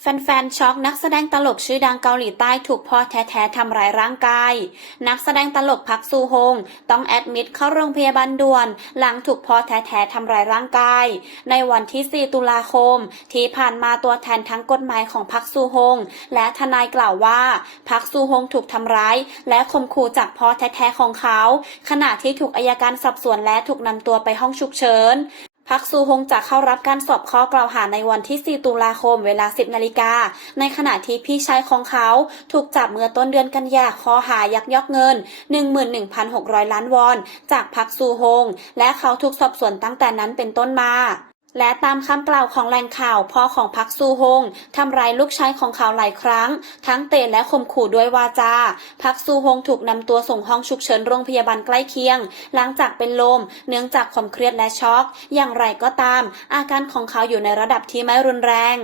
แฟนๆช็อกนักแสดงตลกชื่อดังเกาหลีใต้ถูกพ่อแท้ๆทำร้ายร่างกาย นักแสดงตลกพักซูฮง ต้องแอดมิดเข้าโรงพยาบาลด่วน หลังถูกพ่อแท้ๆทำร้ายร่างกาย ในวันที่ 4 ตุลาคม ที่ผ่านมาตัวแทนทั้งกฎหมายของพักซูฮง และทนายกล่าวว่าพักซูฮงถูกทำร้าย และข่มขู่จากพ่อแท้ๆของเขา ขณะที่ถูกอายการสอบสวนและถูกนำตัวไปห้องฉุกเฉิน พักซูฮงจะเข้ารับการสอบข้อกล่าวหาในวันที่ 4 ตุลาคมเวลา 10 นาฬิกา ในขณะที่พี่ชายของเขาถูกจับเมื่อต้นเดือนกันยาข้อหายักยอกเงิน 11,600 ล้านวอน จากพักซูฮง และเขาถูกสอบสวนตั้งแต่นั้นเป็นต้นมา และตามคำกล่าวของแหล่งข่าวพ่อของพักซูฮงทำร้ายลูกชายของเขาหลายครั้ง ทั้งเตะและข่มขู่ด้วยวาจาพักซูฮงถูกนำตัวส่งห้องฉุกเฉินโรงพยาบาลใกล้เคียง หลังจากเป็นลม เนื่องจากความเครียดและช็อก อย่างไรก็ตาม อาการของเขาอยู่ในระดับที่ไม่รุนแรง